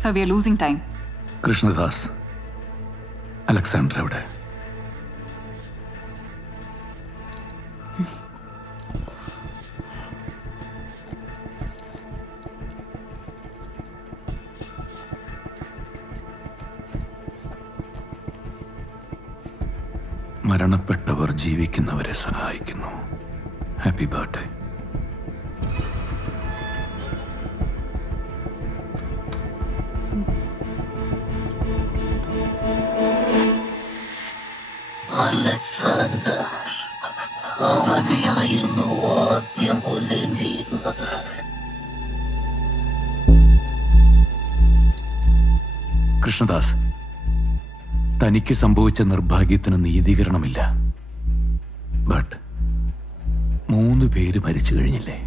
Sir, we are losing time. Krishnadas, Alexander എവിടെ? മരണപ്പെട്ടവർ ജീവിക്കുന്നവരെ സഹായിക്കുന്നു. Happy birthday. അവനെയായിരുന്നു ആദ്യം കൊല്ലേണ്ടിയിരുന്നത്. കൃഷ്ണദാസ്, തനിക്ക് സംഭവിച്ച നിർഭാഗ്യത്തിന് നീതീകരണമില്ല. ബട്ട് 3 പേര് മരിച്ചു കഴിഞ്ഞില്ലേ?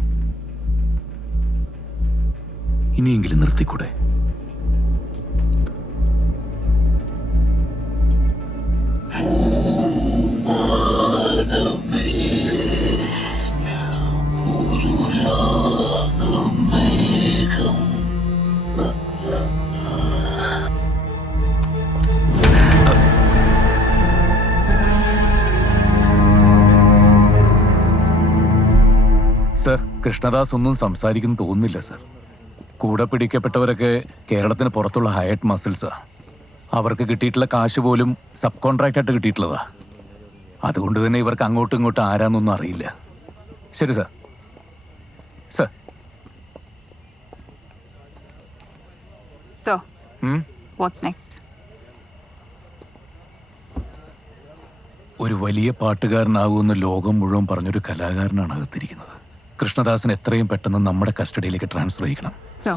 ഇനിയെങ്കിലും നിർത്തിക്കൂടെ? സർ, കൃഷ്ണദാസ് ഒന്നും സംസാരിക്കുന്നു തോന്നുന്നില്ല സർ. കൂടെ പിടിക്കപ്പെട്ടവരൊക്കെ കേരളത്തിന് പുറത്തുള്ള ഹയറ്റ് മസിൽസാ. അവർക്ക് കിട്ടിയിട്ടുള്ള കാശ് പോലും സബ് കോൺട്രാക്റ്റ് ആയിട്ട് കിട്ടിയിട്ടുള്ളതാ. അതുകൊണ്ട് തന്നെ ഇവർക്ക് അങ്ങോട്ടും ഇങ്ങോട്ടും ആരാന്നൊന്നും അറിയില്ല. ശരി sir. Sir. So, what's next? ഒരു വലിയ പാട്ടുകാരനാകുമെന്ന് ലോകം മുഴുവൻ പറഞ്ഞൊരു കലാകാരനാണ് അകത്തിരിക്കുന്നത്. കൃഷ്ണദാസിന് എത്രയും പെട്ടെന്ന് നമ്മുടെ കസ്റ്റഡിയിലേക്ക് ട്രാൻസ്ഫർ ചെയ്യണം. So,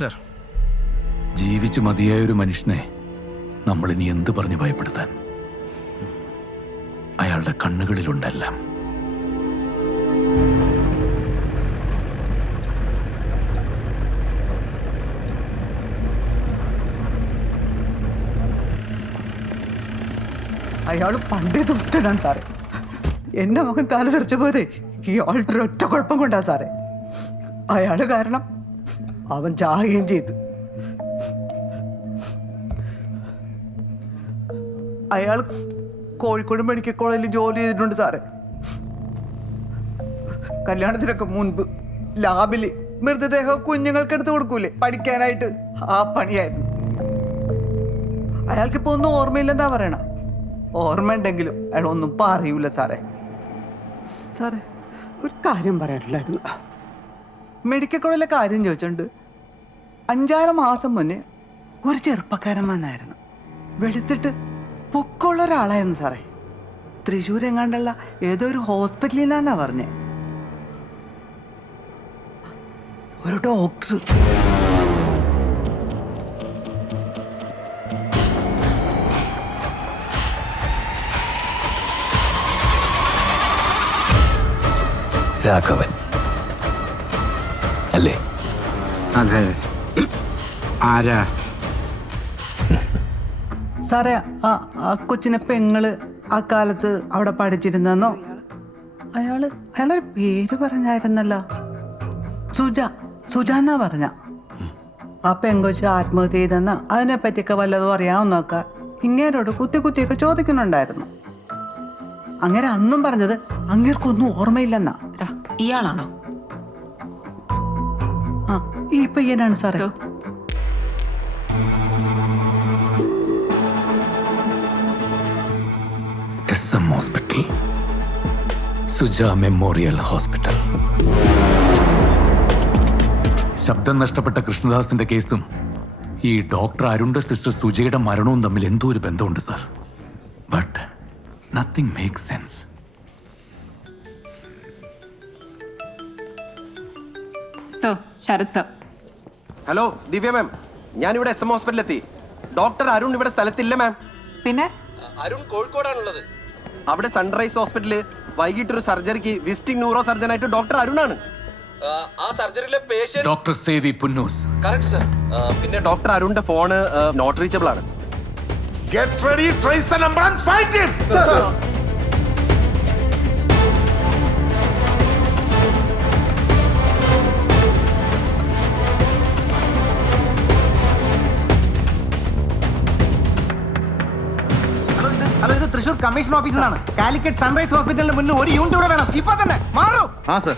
ജീവിച്ചു മതിയായ ഒരു മനുഷ്യനെ നമ്മൾ ഇനി എന്ത് പറഞ്ഞ് ഭയപ്പെടുത്താൻ? അയാളുടെ കണ്ണുകളിലുണ്ടെല്ലാം. അയാൾ പണ്ടേ ദുഷ്ടനാണ് സാറേ. എന്റെ മകൻ തല തെറിച്ച പോലെ ഇയാളുടെ ഒറ്റ കുഴപ്പം കൊണ്ടാ സാറേ. അയാള് കാരണം അവൻ ചാകുകയും ചെയ്തു. അയാൾ കോഴിക്കോട് മെഡിക്കൽ കോളേജിൽ ജോലി ചെയ്തിട്ടുണ്ട് സാറേ. കല്യാണത്തിനൊക്കെ മുൻപ് ലാബില് മൃതദേഹം കുഞ്ഞുങ്ങൾക്ക് എടുത്ത് കൊടുക്കൂലേ പഠിക്കാനായിട്ട്, ആ പണിയായിരുന്നു. അയാൾക്കിപ്പോ ഒന്നും ഓർമ്മയില്ലെന്നാ പറയണ. ഓർമ്മ ഉണ്ടെങ്കിലും അയാൾ ഒന്നും പറയൂല സാറേ. സാറേ, ഒരു കാര്യം പറയാനില്ലായിരുന്നു. മെഡിക്കൽ കോളേജിലെ കാര്യം ചോദിച്ചോണ്ട് 5-6 മാസം മുന്നേ ഒരു ചെറുപ്പക്കാരൻ വന്നായിരുന്നു. വെളുത്തിട്ട് പൊക്കമുള്ള ഒരാളായിരുന്നു സാറേ. തൃശ്ശൂർ എങ്ങാണ്ടുള്ള ഏതോ ഒരു ഹോസ്പിറ്റലിൽ നിന്നാ പറഞ്ഞേ. ഒരു ഡോക്ടർ രാഘവൻ അല്ലേ? അതെ. ആരാ സാറേ? ആ കൊച്ചിനെ പെങ്ങള് ആ കാലത്ത് അവിടെ പഠിച്ചിരുന്നെന്നോ. അയാളൊരു പേര് പറഞ്ഞായിരുന്നല്ലോ. സുജ എന്നാ പറഞ്ഞ. ആ പെങ്കൊച്ച് ആത്മഹത്യ ചെയ്തെന്ന അതിനെ പറ്റിയൊക്കെ വല്ലതും അറിയാവുന്നൊക്കെ ഇങ്ങേരോട് കുത്തിയൊക്കെ ചോദിക്കുന്നുണ്ടായിരുന്നു. അങ്ങനെ അന്നും പറഞ്ഞത് അങ്ങേർക്കൊന്നും ഓർമ്മയില്ലെന്നാ. ഇയാളാണോ? ആ, ഈ പയ്യനാണ് സാറേ. So, SM hospital, Suja memorial hospital. ശബ്ദം നഷ്ടപ്പെട്ട കൃഷ്ണദാസിന്റെ കേസും ഈ ഡോക്ടർ അരുണിന്റെ സിസ്റ്റർ സുജയുടെ മരണവും തമ്മിൽ എന്തോ ഒരു ബന്ധമുണ്ട് sir. But nothing makes sense. so, Sharad sir. Hello Divya ma'am, ഞാനിവിടെ SM ഹോസ്പിറ്റലിലെത്തി. ഡോക്ടർ അരുൺ ഇവിടെ സ്ഥലത്തില്ല മാം. പിന്നെ അരുൺ കോഴിക്കോടാണുള്ളത്. അവിടെ സൺറൈസ് ഹോസ്പിറ്റലിൽ വൈകിട്ടൊരു സർജറിക്ക് വിസിറ്റിംഗ് ന്യൂറോ സർജൻ ആയിട്ട് ഡോക്ടർ അരുണാണ്. ആ സർജറിയിലെ patient doctor Sevi Punnoose. Correct sir. പിന്നെ ഡോക്ടർ അരുണിന്റെ ഫോണ് നോട്ട് റീച്ചബിൾ ആണ്. Get ready, trace the number and find him. Sir. Renovation ഓഫീസിൽ നിന്നാണ്. കാലിക്കറ്റ് സൺറൈസ് ഹോസ്പിറ്റലിന് മുന്നിൽ ഒരു യൂണിറ്റ് ഇവിടെ വേണം. ഇപ്പൊ തന്നെ മാറൂ. ആ സർ,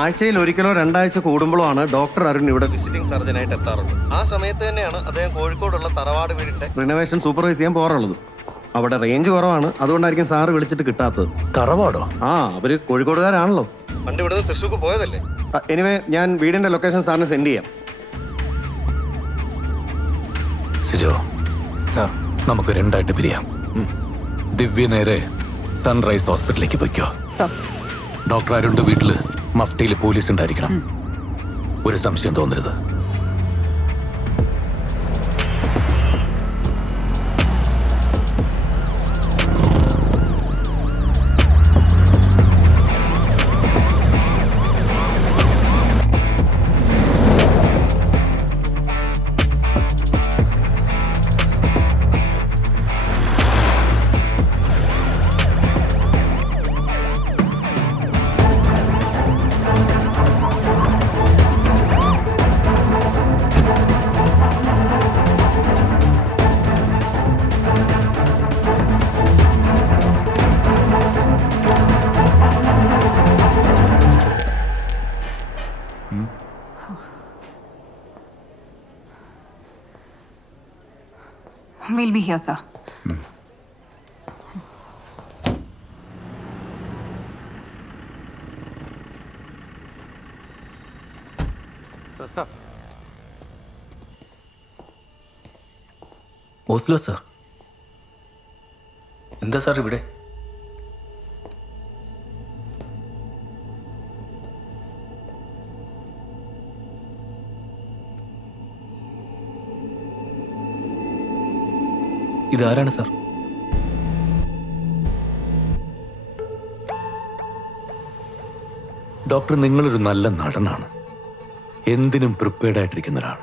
ആഴ്ചയിൽ ഒരിക്കലോ 2 ആഴ്ച കൂടുമ്പോഴോ ആണ് ഡോക്ടർ അരുൺ ഇവിടെ വിസിറ്റിംഗ് സർജനായിട്ട് എത്താറുള്ളത്. ആ സമയത്ത് തന്നെയാണ് അദ്ദേഹം കോഴിക്കോടുള്ള തറവാട് വീടിന്റെ റിനോവേഷൻ സൂപ്പർവൈസ് ചെയ്യാൻ പോകാറുള്ളത്. അവിടെ റേഞ്ച് കുറവാണ്, അതുകൊണ്ടായിരിക്കും സാറ് വിളിച്ചിട്ട് കിട്ടാത്തത്. തറവാടോ? ആ, അവര് കോഴിക്കോടുകാരാണല്ലോ. പണ്ട് ഇവിടുന്ന് തൃശ്ശൂർക്ക് പോയതല്ലേ. എനിവേ, ഞാൻ വീടിന്റെ ലൊക്കേഷൻ സാറിന് സെൻഡ് ചെയ്യാം. സിജോ സാർ, നമുക്ക് 2ആയിട്ട് പിരിയാം. ദിവ്യ നേരെ സൺറൈസ് ഹോസ്പിറ്റലിലേക്ക് പൊയ്ക്കോ. സർ. ഡോക്ടർ അരുണിന്റെ വീട്ടില് മഫ്റ്റിയിൽ പോലീസ് ഉണ്ടായിരിക്കണം. ഒരു സംശയം തോന്നരുത്. We'll be here, sir. Oslo sir. എന്താ സാർ ഇവിടെ? ഇതാരാണ് സാർ? ഡോക്ടർ, നിങ്ങളൊരു നല്ല നടനാണ്. എന്തിനും പ്രിപ്പയർഡ് ആയിട്ടിരിക്കുന്ന ഒരാൾ.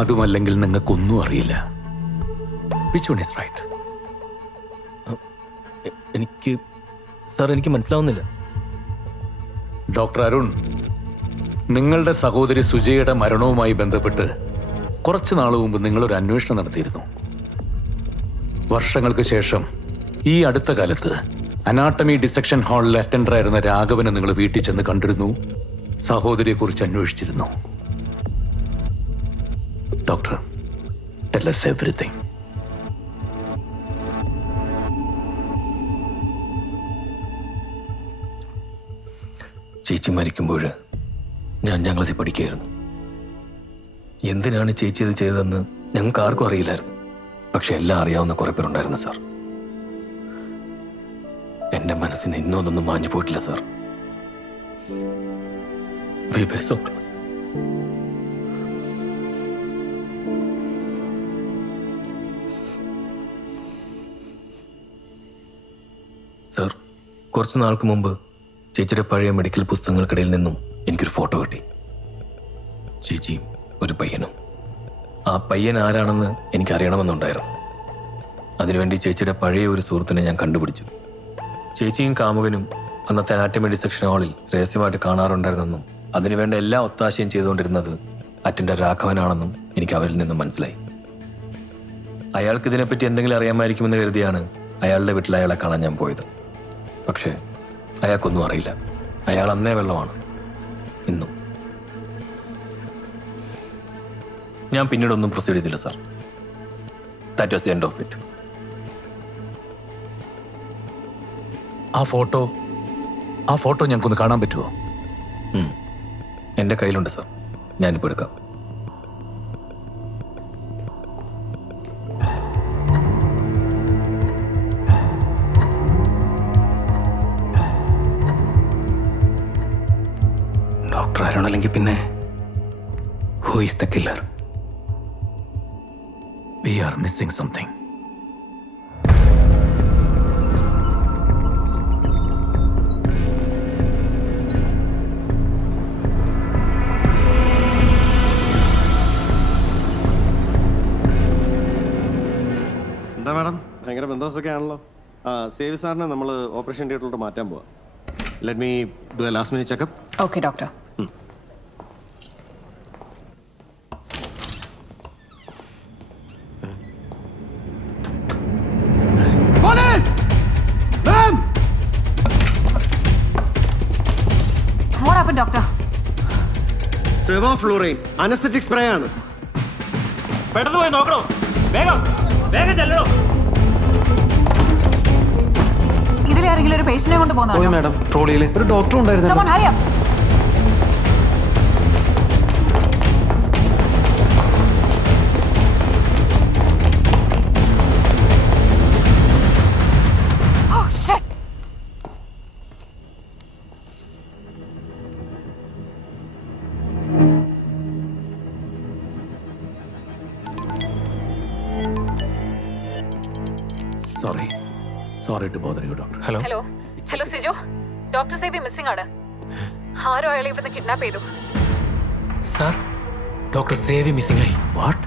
അതുമല്ലെങ്കിൽ നിങ്ങൾക്കൊന്നും അറിയില്ല. Which one is right? എനിക്ക് മനസ്സിലാവുന്നില്ല. ഡോക്ടർ അരുൺ, നിങ്ങളുടെ സഹോദരി സുജയുടെ മരണവുമായി ബന്ധപ്പെട്ട് കുറച്ചു നാൾ മുമ്പ് നിങ്ങളൊരു അന്വേഷണം നടത്തിയിരുന്നു. വർഷങ്ങൾക്ക് ശേഷം ഈ അടുത്ത കാലത്ത് അനാട്ടമി ഡിസെക്ഷൻ ഹാളിലെ അറ്റൻഡറായിരുന്ന രാഘവനെ നിങ്ങൾ വീട്ടിൽ ചെന്ന് കണ്ടിരുന്നു. സഹോദരിയെക്കുറിച്ച് അന്വേഷിച്ചിരുന്നു. Doctor, tell us everything. ചേച്ചി മരിക്കുമ്പോൾ ഞാൻ 5ാം ക്ലാസ്സിൽ പഠിക്കുകയായിരുന്നു. എന്തിനാണ് ചേച്ചി ഇത് ചെയ്തതെന്ന് ഞങ്ങൾക്ക് ആർക്കും അറിയില്ലായിരുന്നു. പക്ഷെ എല്ലാം അറിയാവുന്ന കുറെ പേരുണ്ടായിരുന്നു സാർ. എന്റെ മനസ്സിന് ഇന്നും അതൊന്നും മാഞ്ഞു പോയിട്ടില്ല sir. We were so close. Sir, കുറച്ച് നാൾക്ക് മുമ്പ് ചേച്ചിയുടെ പഴയ മെഡിക്കൽ പുസ്തകങ്ങൾക്കിടയിൽ നിന്നും എനിക്കൊരു ഫോട്ടോ കിട്ടി. ചേച്ചിയും ഒരു പയ്യനും. ആ പയ്യൻ ആരാണെന്ന് എനിക്കറിയണമെന്നുണ്ടായിരുന്നു. അതിനുവേണ്ടി ചേച്ചിയുടെ പഴയ ഒരു സുഹൃത്തിനെ ഞാൻ കണ്ടുപിടിച്ചു. ചേച്ചിയും കാമുകനും അന്നത്തെ അനാട്ടമി ഡിസെക്ഷൻ ഹാളിൽ രഹസ്യമായിട്ട് കാണാറുണ്ടായിരുന്നെന്നും അതിനുവേണ്ട എല്ലാ ഒത്താശയും ചെയ്തുകൊണ്ടിരുന്നത് അറ്റൻഡർ രാഘവനാണെന്നും എനിക്ക് അവരിൽ നിന്നും മനസ്സിലായി. അയാൾക്ക് ഇതിനെപ്പറ്റി എന്തെങ്കിലും അറിയാമായിരിക്കുമെന്ന് കരുതിയാണ് അയാളുടെ വീട്ടിൽ അയാളെ കാണാൻ ഞാൻ പോയത്. പക്ഷേ അയാൾക്കൊന്നും അറിയില്ല. അയാൾ അന്നേ വെള്ളമാണ്, ഇന്നും. ഞാൻ പിന്നീടൊന്നും പ്രൊസീഡ് ചെയ്തില്ല sir. That was the end of it. ആ ഫോട്ടോ ഞങ്ങൾക്കൊന്ന് കാണാൻ പറ്റുമോ? എൻ്റെ കയ്യിലുണ്ട് സാർ, ഞാനിപ്പോൾ എടുക്കാം. ഡോക്ടർ അരുണല്ലെങ്കിൽ പിന്നെ who is the killer? We are missing something. എന്താ മാഡം, ഭയങ്കര ബന്ധമൊക്കെ ആണല്ലോ. സേവി സാറിനെ നമ്മൾ ഓപ്പറേഷൻ തിയേറ്ററിലോട്ട് മാറ്റാൻ പോവാം. Let me do a last minute checkup. Okay, doctor. Police! Doctor. Sevoflurane anaesthetic spray ആണ്. പെട്ടെന്ന് പോയി നോക്കണോ? വേഗം വേഗം ചെല്ലണോ? ഇതിലാരെങ്കിലും ഒരു പേഷ്യന്റിനെ കൊണ്ട് പോകുന്നുണ്ടോ? മാഡം ട്രോളിയിൽ ഒരു ഡോക്ടർ ഉണ്ടായിരുന്നു. Come on, hurry up. Oh, shit. Sorry to bother you doctor. Hello, hello Sijo, doctor Sevi missing ആണ്. ആരോ അയാളെ ഇവിടുന്ന് കിഡ്നാപ്പ് ചെയ്തു. സാർ, ഡോക്ടർ സേവി മിസ്സിംഗ് ആയി. വാട്ട്?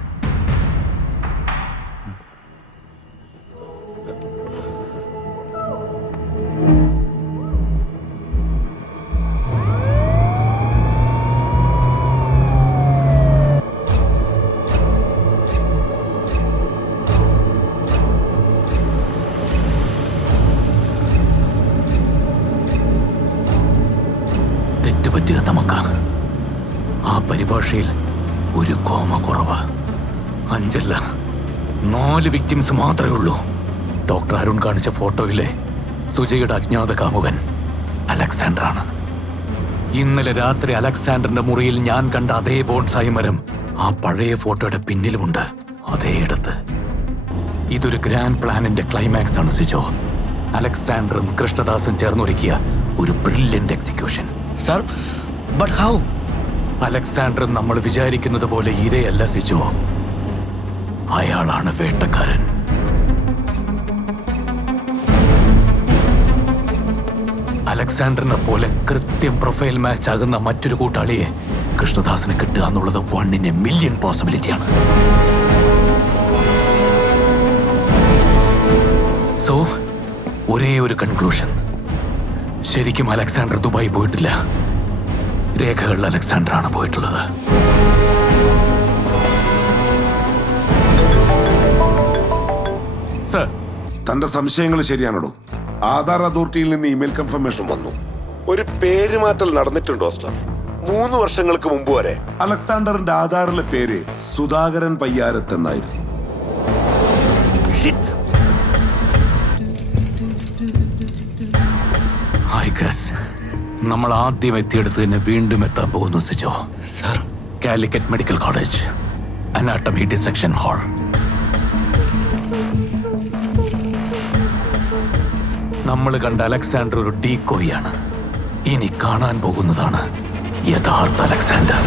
തെറ്റുപറ്റിയത് നമുക്ക്. ആ പരിഭാഷയിൽ ഒരു കോമ കുറവ്. 5 അല്ല 4 വിക്ടിംസ് മാത്രമേ ഉള്ളൂ. ഡോക്ടർ അരുൺ കാണിച്ച ഫോട്ടോയിലെ സുജയുടെ അജ്ഞാത കാമുകൻ അലക്സാണ്ടറാണ്. ഇന്നലെ രാത്രി അലക്സാണ്ടറിന്റെ മുറിയിൽ ഞാൻ കണ്ട അതേ ബോൺസായി മരം ആ പഴയ ഫോട്ടോയുടെ പിന്നിലുമുണ്ട്, അതേയിടത്ത്. ഇതൊരു ഗ്രാൻഡ് പ്ലാനിന്റെ ക്ലൈമാക്സ് ആണ് സിജോ. അലക്സാണ്ടറും കൃഷ്ണദാസും ചേർന്നൊരുക്കിയ ഒരു brilliant execution. Sir, but how? Alexander നമ്മൾ വിചാരിക്കുന്നത് പോലെ ഇരയല്ല സിജോ, അയാളാണ് വേട്ടക്കാരൻ. അലക്സാണ്ടറിനെ പോലെ കൃത്യം പ്രൊഫൈൽ മാച്ച് ആകുന്ന മറ്റൊരു കൂട്ടാളിയെ കൃഷ്ണദാസിന് കിട്ടുക എന്നുള്ളത് 1 in a million പോസിബിലിറ്റിയാണ്. സോ ഒരേ ഒരു കൺക്ലൂഷൻ, ശരിക്കും അലക്സാണ്ടർ ദുബായി പോയിട്ടില്ല. രേഖകളിൽ അലക്സാണ്ടറാണ് പോയിട്ടുള്ളത്. സർ, തന്റെ സംശയങ്ങൾ ശരിയാണോ? ആധാർ അതോറിറ്റിയിൽ നിന്ന് ഇമെയിൽ കൺഫർമേഷൻ വന്നു. ഒരു പേരുമാറ്റൽ നടന്നിട്ടുണ്ടോ സർ? 3 വർഷങ്ങൾക്ക് മുമ്പ് വരെ അലക്സാണ്ടറിന്റെ ആധാറിലെ പേര് സുധാകരൻ പയ്യാരത്ത് എന്നായിരുന്നു. നമ്മൾ ആദ്യം എത്തിയെടുത്ത് തന്നെ വീണ്ടും എത്താൻ പോകുന്നു Sijo. Sir, Calicut medical college anatomy dissection hall. നമ്മൾ കണ്ട അലക്സാണ്ടർ ഒരു ഡീകോയാണ്. ഇനി കാണാൻ പോകുന്നതാണ് യഥാർത്ഥ അലക്സാണ്ടർ.